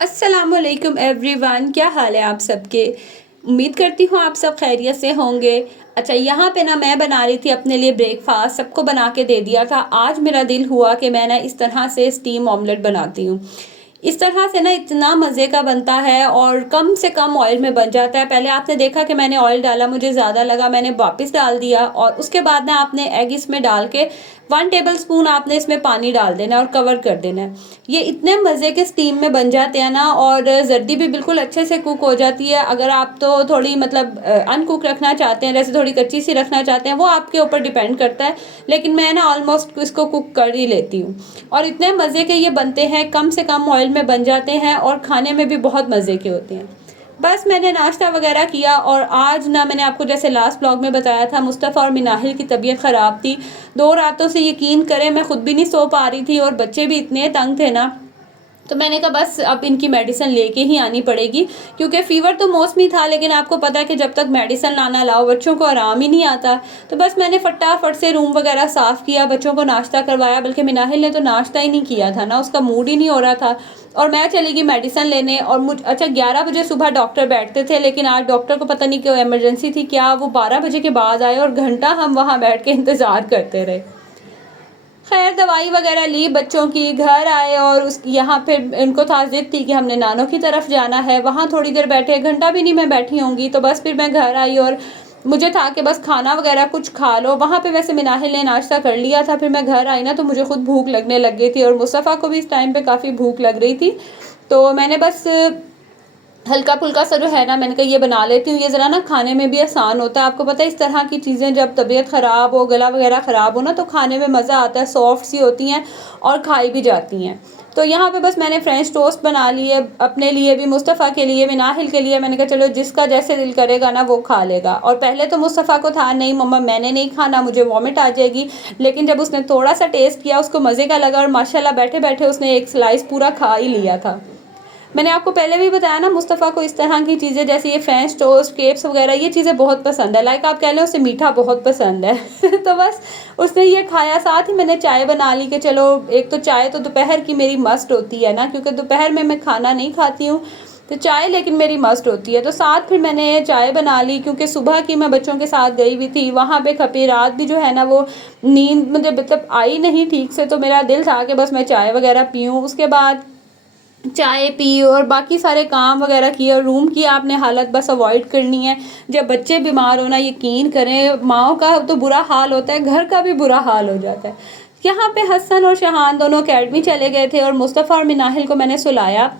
अस्सलामुअलैकुम एवरीवन, क्या हाल है आप सबके। उम्मीद करती हूँ आप सब खैरियत से होंगे। अच्छा, यहाँ पे ना मैं बना रही थी अपने लिए ब्रेकफास्ट, सबको बना के दे दिया था। आज मेरा दिल हुआ कि मैं ना इस तरह से स्टीम ऑमलेट बनाती हूँ। इस तरह से ना इतना मज़े का बनता है और कम से कम ऑयल में बन जाता है। पहले आपने देखा कि मैंने ऑयल डाला, मुझे ज़्यादा लगा, मैंने वापस डाल दिया और उसके बाद ना आपने एग इसमें डाल के 1 टेबलस्पून आपने इसमें पानी डाल देना है और कवर कर देना है। ये इतने मज़े के स्टीम में बन जाते हैं ना, और जर्दी भी बिल्कुल अच्छे से कुक हो जाती है। अगर आप तो थोड़ी मतलब अनकुक रखना चाहते हैं, जैसे थोड़ी कच्ची सी रखना चाहते हैं, वो आपके ऊपर डिपेंड करता है। लेकिन मैं ना ऑलमोस्ट इसको कुक कर ही लेती हूँ और इतने मज़े के ये बनते हैं, कम से कम ऑयल में बन जाते हैं और खाने में भी बहुत मज़े के होते हैं। बस मैंने नाश्ता वगैरह किया और आज ना मैंने आपको जैसे लास्ट ब्लॉग में बताया था, मुस्तफ़ा और मिनाहिल की तबीयत ख़राब थी। 2 रातों से यकीन करें मैं खुद भी नहीं सो पा रही थी और बच्चे भी इतने तंग थे ना, तो मैंने कहा बस अब इनकी मेडिसिन लेके ही आनी पड़ेगी। क्योंकि फ़ीवर तो मौसमी था, लेकिन आपको पता है कि जब तक मेडिसिन लाना लाओ बच्चों को आराम ही नहीं आता। तो बस मैंने फटाफट से रूम वगैरह साफ़ किया, बच्चों को नाश्ता करवाया, बल्कि मिनाहिल ने तो नाश्ता ही नहीं किया था ना, उसका मूड ही नहीं हो रहा था। और मैं चली गई मेडिसिन लेने और 11 बजे सुबह डॉक्टर बैठते थे, लेकिन आज डॉक्टर को पता नहीं क्यों इमरजेंसी थी क्या, वो 12 बजे के बाद आए और घंटा हम वहाँ बैठ के इंतज़ार करते रहे। खैर दवाई वगैरह ली बच्चों की, घर आए और उस यहाँ फिर इनको था ज़िद थी कि हमने नानों की तरफ जाना है, वहाँ थोड़ी देर बैठे, घंटा भी नहीं मैं बैठी होंगी। तो बस फिर मैं घर आई और मुझे था कि बस खाना वगैरह कुछ खा लो। वहाँ पे वैसे मिनाहिल ने नाश्ता कर लिया था, फिर मैं घर आई ना तो मुझे खुद भूख लगने लग गई थी और मुस्तफ़ा को भी इस टाइम पे काफ़ी भूख लग रही थी। तो मैंने बस हल्का-फुल्का सा जो है ना, मैंने कहा ये बना लेती हूँ, ये ज़रा ना खाने में भी आसान होता है। आपको पता है इस तरह की चीज़ें जब तबीयत ख़राब हो, गला वगैरह ख़राब हो ना, तो खाने में मज़ा आता है, सॉफ्ट सी होती हैं और खाई भी जाती हैं। तो यहाँ पे बस मैंने फ्रेंच टोस्ट बना लिए, अपने लिए भी, मुस्तफ़ा के लिए, मिनाहिल के लिए। मैंने कहा चलो जिसका जैसे दिल करेगा ना वो खा लेगा। और पहले तो मुस्तफ़ा को था नहीं मम्मा मैंने नहीं खाना, मुझे वॉमिट आ जाएगी। लेकिन जब उसने थोड़ा-सा टेस्ट किया, उसको मज़े का लगा और माशाल्लाह बैठे-बैठे उसने 1 स्लाइस पूरा खा ही लिया था। मैंने आपको पहले भी बताया ना, मुस्तफ़ा को इस तरह की चीज़ें जैसे ये फ्रेंच टोस्ट, केक्स वगैरह ये चीज़ें बहुत पसंद है। लाइक आप कह लें उसे मीठा बहुत पसंद है। तो बस उसने ये खाया, साथ ही मैंने चाय बना ली कि चलो, एक तो चाय तो दोपहर की मेरी मस्ट होती है ना, क्योंकि दोपहर में मैं खाना नहीं खाती हूँ, तो चाय लेकिन मेरी मस्ट होती है। तो साथ फिर मैंने चाय बना ली, क्योंकि सुबह की मैं बच्चों के साथ गई हुई थी, वहाँ पे खपी रात भी जो है ना, वो नींद मुझे मतलब आई नहीं ठीक से, तो मेरा दिल था कि बस मैं चाय वगैरह पीऊँ। उसके बाद चाय पी और बाकी सारे काम वगैरह किए और रूम की आपने हालत बस अवॉइड करनी है। जब बच्चे बीमार होना, यकीन करें माँओं का तो बुरा हाल होता है, घर का भी बुरा हाल हो जाता है। यहाँ पे हसन और शहान दोनों अकेडमी चले गए थे और मुस्तफ़ा और मिनाहिल को मैंने सुलाया।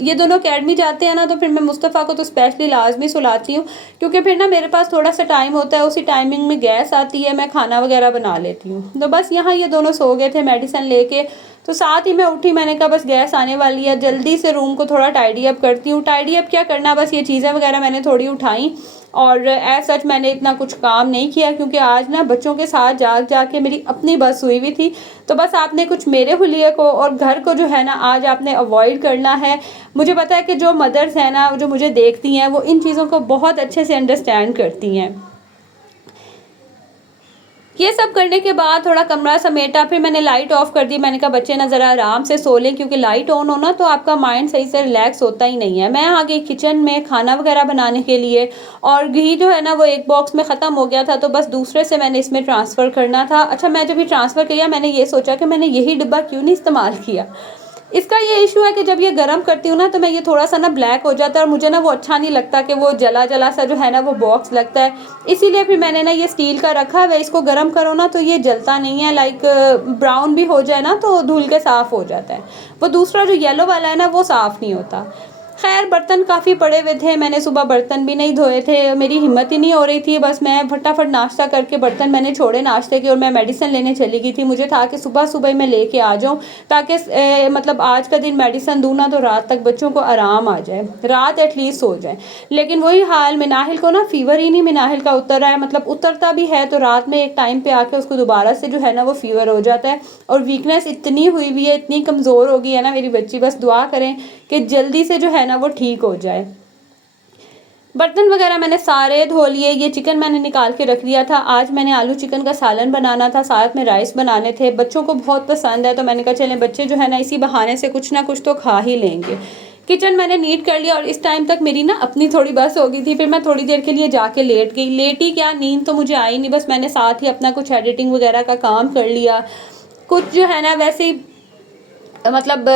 ये दोनों अकेडमी जाते हैं ना, तो फिर मैं मुस्तफ़ा को तो स्पेशली लाजमी सुलाती हूँ, क्योंकि फिर ना मेरे पास थोड़ा सा टाइम होता है, उसी टाइमिंग में गैस आती है, मैं खाना वगैरह बना लेती हूँ। तो बस यहाँ ये दोनों सो गए थे मेडिसिन लेके, तो साथ ही मैं उठी, मैंने कहा बस गैस आने वाली है, जल्दी से रूम को थोड़ा टाइडी अप करती हूँ। टाइडी अप क्या करना, बस ये चीज़ें वगैरह मैंने थोड़ी उठाई और एज सच मैंने इतना कुछ काम नहीं किया, क्योंकि आज ना बच्चों के साथ जाग जाग के मेरी अपनी बस हुई हुई थी। तो बस आपने कुछ मेरे हुलिये को और घर को जो है ना, आज आपने अवॉइड करना है। मुझे पता है कि जो मदर्स हैं ना, जो मुझे देखती हैं, वो इन चीज़ों को बहुत अच्छे से अंडरस्टैंड करती हैं। ये सब करने के बाद थोड़ा कमरा समेटा, फिर मैंने लाइट ऑफ कर दी। मैंने कहा बच्चे ना ज़रा आराम से सो लें, क्योंकि लाइट ऑन हो ना तो आपका माइंड सही से रिलैक्स होता ही नहीं है। मैं आ गई किचन में खाना वगैरह बनाने के लिए और घी जो है ना वो एक बॉक्स में ख़त्म हो गया था, तो बस दूसरे से मैंने इसमें ट्रांसफ़र करना था। अच्छा, मैं जब ये ट्रांसफ़र किया मैंने ये सोचा कि मैंने यही डिब्बा क्यों नहीं इस्तेमाल किया। इसका ये इशू है कि जब ये गर्म करती हूँ ना, तो मैं ये थोड़ा सा ना ब्लैक हो जाता है और मुझे ना वो अच्छा नहीं लगता, कि वो जला जला सा जो है ना वो बॉक्स लगता है। इसीलिए फिर मैंने ना ये स्टील का रखा है, इसको गर्म करो ना तो ये जलता नहीं है। लाइक ब्राउन भी हो जाए ना तो धुल के साफ़ हो जाता है। वो दूसरा जो येलो वाला है ना वो साफ़ नहीं होता। खैर बर्तन काफ़ी पड़े हुए थे, मैंने सुबह बर्तन भी नहीं धोए थे, मेरी हिम्मत ही नहीं हो रही थी। बस मैं फटाफट नाश्ता करके बर्तन मैंने छोड़े नाश्ते के और मैं मेडिसिन लेने चली गई थी। मुझे था कि सुबह सुबह मैं लेके आ जाऊँ, ताकि मतलब आज का दिन मेडिसिन दूँ ना तो रात तक बच्चों को आराम आ जाए, रात एटलीस्ट सो जाए। लेकिन वही हाल, मिनाहिल को ना फ़ीवर ही नहीं मिनाहिल का उतर रहा है, मतलब उतरता भी है तो रात में एक टाइम पे आके उसको दोबारा से जो है ना वो फ़ीवर हो जाता है और वीकनेस इतनी हुई हुई है, इतनी कमज़ोर हो गई है ना मेरी बच्ची। बस दुआ करें कि जल्दी से जो है ना वो ठीक हो जाए। बर्तन वगैरह मैंने सारे धो लिए, ये चिकन मैंने निकाल के रख दिया था। आज मैंने आलू चिकन का सालन बनाना था, साथ में राइस बनाने थे। बच्चों को बहुत पसंद है, तो मैंने कहा चलें बच्चे जो है ना इसी बहाने से कुछ ना कुछ तो खा ही लेंगे। किचन मैंने नीट कर लिया और इस टाइम तक मेरी ना अपनी थोड़ी बस हो गई थी। फिर मैं थोड़ी देर के लिए जाके लेट गई। लेटी क्या, नींद तो मुझे आई नहीं, बस मैंने साथ ही अपना कुछ एडिटिंग वगैरह का काम कर लिया। कुछ जो है ना वैसे ही मतलब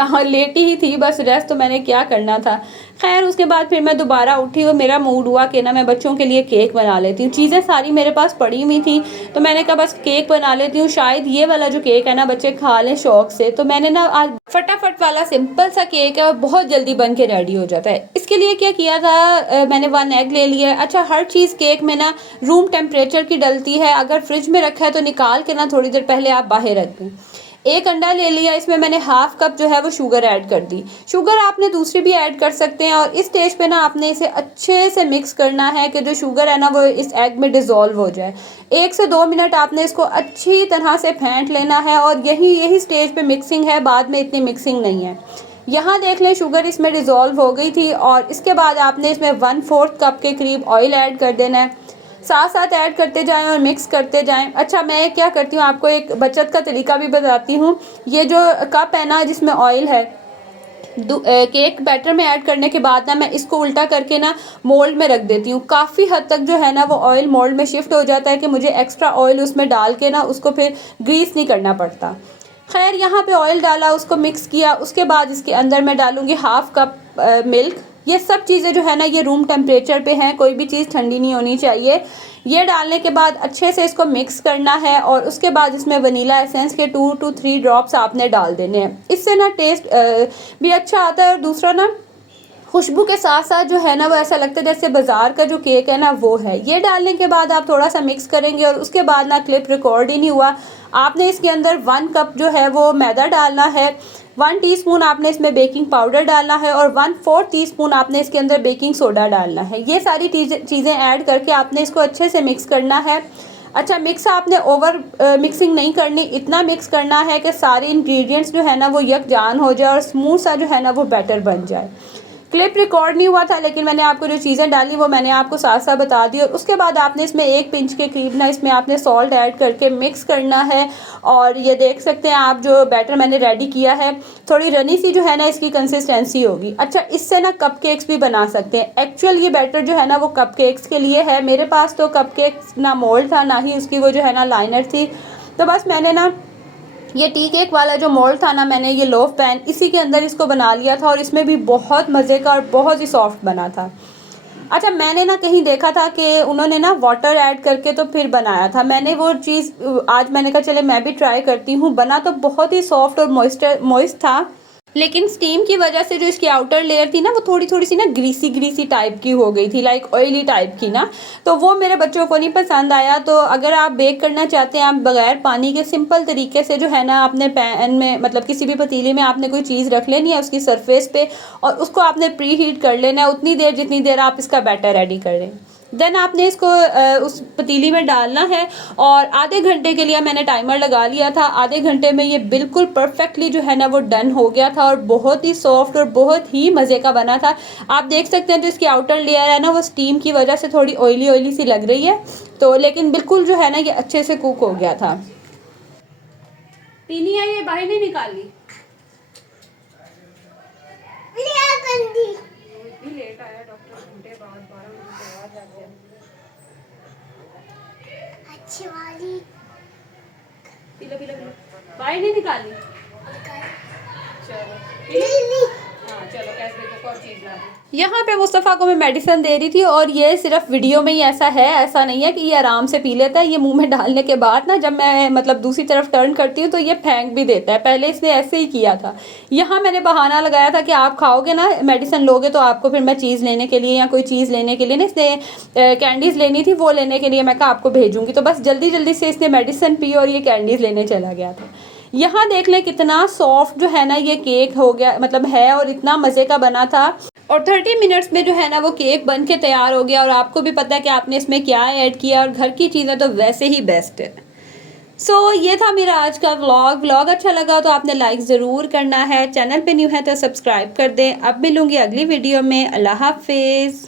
हाँ, लेटी ही थी बस, रेस्ट तो मैंने क्या करना था। खैर उसके बाद फिर मैं दोबारा उठी और मेरा मूड हुआ कि ना मैं बच्चों के लिए केक बना लेती हूँ। चीज़ें सारी मेरे पास पड़ी हुई थी, तो मैंने कहा बस केक बना लेती हूँ, शायद ये वाला जो केक है ना बच्चे खा लें शौक से। तो मैंने ना आज फटाफट वाला सिंपल सा केक है और बहुत जल्दी बन के रेडी हो जाता है। इसके लिए क्या किया था, मैंने 1 एग ले लिया। अच्छा, हर चीज़ केक में ना रूम टेम्परेचर की डलती है, अगर फ्रिज में रखा है तो निकाल के ना थोड़ी देर पहले आप बाहर रख दें। 1 अंडा ले लिया, इसमें मैंने हाफ कप जो है वो शुगर ऐड कर दी। शुगर आपने दूसरी भी ऐड कर सकते हैं और इस स्टेज पे ना आपने इसे अच्छे से मिक्स करना है कि जो शुगर है ना वो इस एग में डिज़ोल्व हो जाए। 1 से 2 मिनट आपने इसको अच्छी तरह से फेंट लेना है और यही स्टेज पे मिक्सिंग है, बाद में इतनी मिक्सिंग नहीं है। यहाँ देख लें शुगर इसमें डिज़ोल्व हो गई थी और इसके बाद आपने इसमें 1/4 कप के करीब ऑयल ऐड कर देना है। साथ साथ ऐड करते जाएं और मिक्स करते जाएं। अच्छा, मैं क्या करती हूँ आपको एक बचत का तरीका भी बताती हूँ। ये जो कप है ना जिसमें ऑयल है, केक बैटर में ऐड करने के बाद ना मैं इसको उल्टा करके ना मोल्ड में रख देती हूँ। काफ़ी हद तक जो है ना वो ऑयल मोल्ड में शिफ्ट हो जाता है कि मुझे एक्स्ट्रा ऑयल उसमें डाल के ना उसको फिर ग्रीस नहीं करना पड़ता। खैर यहाँ पे ऑयल डाला, उसको मिक्स किया, उसके बाद इसके अंदर मैं डालूँगी हाफ कप मिल्क। ये सब चीज़ें जो है ना ये रूम टेम्परेचर पे हैं, कोई भी चीज़ ठंडी नहीं होनी चाहिए। ये डालने के बाद अच्छे से इसको मिक्स करना है और उसके बाद इसमें वनीला एसेंस के 2 to 3 ड्रॉप्स आपने डाल देने हैं। इससे ना टेस्ट भी अच्छा आता है और दूसरा ना खुशबू के साथ साथ जो है ना वो ऐसा लगता है जैसे बाज़ार का जो केक है ना वो है। ये डालने के बाद आप थोड़ा सा मिक्स करेंगे और उसके बाद ना क्लिप रिकॉर्ड ही नहीं हुआ, आपने इसके अंदर 1 कप जो है वो मैदा डालना है। 1 टीस्पून आपने इसमें बेकिंग पाउडर डालना है और 1/4 टीस्पून आपने इसके अंदर बेकिंग सोडा डालना है। ये सारी चीज़ें ऐड करके आपने इसको अच्छे से मिक्स करना है। अच्छा, मिक्स आपने ओवर मिक्सिंग नहीं करनी, इतना मिक्स करना है कि सारे इंग्रेडिएंट्स जो है ना वो यकजान हो जाए और स्मूथ सा जो है ना वो बैटर बन जाए। क्लिप रिकॉर्ड नहीं हुआ था लेकिन मैंने आपको जो चीज़ें डाली वो मैंने आपको साथ साथ बता दी। और उसके बाद आपने इसमें 1 पिंच के करीब ना इसमें आपने सॉल्ट ऐड करके मिक्स करना है। और ये देख सकते हैं आप जो बैटर मैंने रेडी किया है, थोड़ी रनी सी जो है ना इसकी कंसिस्टेंसी होगी। अच्छा, इससे ना कपकेक्स भी बना सकते हैं। एक्चुअल ये बैटर जो है ना वो कपकेक्स के लिए है। मेरे पास तो कपकेक्स ना मोल्ड था ना ही उसकी वो जो है ना लाइनर थी, तो बस मैंने ना ये टी केक वाला जो मोल्ड था ना, मैंने ये लोफ पैन इसी के अंदर इसको बना लिया था और इसमें भी बहुत मज़े का और बहुत ही सॉफ्ट बना था। अच्छा, मैंने ना कहीं देखा था कि उन्होंने ना वाटर ऐड करके तो फिर बनाया था। मैंने वो चीज़ आज मैंने कहा चले मैं भी ट्राई करती हूँ। बना तो बहुत ही सॉफ्ट और मॉइस्ट था, लेकिन स्टीम की वजह से जो इसकी आउटर लेयर थी ना वो थोड़ी थोड़ी सी ना ग्रीसी टाइप की हो गई थी, लाइक ऑयली टाइप की ना, तो वो मेरे बच्चों को नहीं पसंद आया। तो अगर आप बेक करना चाहते हैं, आप बगैर पानी के सिंपल तरीके से जो है ना अपने पैन में मतलब किसी भी पतीले में आपने कोई चीज़ रख लेनी है उसकी सरफेस पे और उसको आपने प्री हीट कर लेना है उतनी देर जितनी देर आप इसका बैटर रेडी कर लें। देन आपने इसको उस पतीली में डालना है और आधे घंटे के लिए मैंने टाइमर लगा लिया था। आधे घंटे में ये बिल्कुल परफेक्टली जो है ना वो डन हो गया था और बहुत ही सॉफ्ट और बहुत ही मज़े का बना था। आप देख सकते हैं जो इसकी आउटर लेयर है ना वो स्टीम की वजह से थोड़ी ऑयली सी लग रही है, तो लेकिन बिल्कुल जो है ना ये अच्छे से कुक हो गया था। पीनी है ये बाहर नहीं निकाली, लेट आया डॉक्टर, घंटे बाद 12 बजे के बाद जाते हैं। अच्छी वाली पीलो बाहर नहीं निकाली, चलो हाँ चलो कैसे देखो और चीज़ ला दी। यहाँ पे मुस्तफ़ा को मैं मेडिसिन दे रही थी और ये सिर्फ वीडियो में ही ऐसा है, ऐसा नहीं है कि ये आराम से पी लेता है। ये मुंह में डालने के बाद ना जब मैं मतलब दूसरी तरफ टर्न करती हूँ तो ये फेंक भी देता है। पहले इसने ऐसे ही किया था। यहाँ मैंने बहाना लगाया था कि आप खाओगे ना मेडिसिन लोगे तो आपको फिर मैं चीज़ लेने के लिए या कोई चीज़ लेने के लिए ना इसने कैंडीज़ लेनी थी, वो लेने के लिए मैं कहा आपको भेजूँगी। तो बस जल्दी से इसने मेडिसिन पी और ये कैंडीज़ लेने चला गया था। यहाँ देख लें कितना सॉफ्ट जो है ना ये केक हो गया मतलब है और इतना मज़े का बना था और 30 मिनट्स में जो है ना वो केक बन के तैयार हो गया। और आपको भी पता है कि आपने इसमें क्या ऐड किया और घर की चीज़ें तो वैसे ही बेस्ट है। सो ये था मेरा आज का व्लॉग अच्छा लगा तो आपने लाइक ज़रूर करना है। चैनल पे न्यू है तो सब्सक्राइब कर दें। अब मिलूँगी अगली वीडियो में। अल्लाह हाफिज़।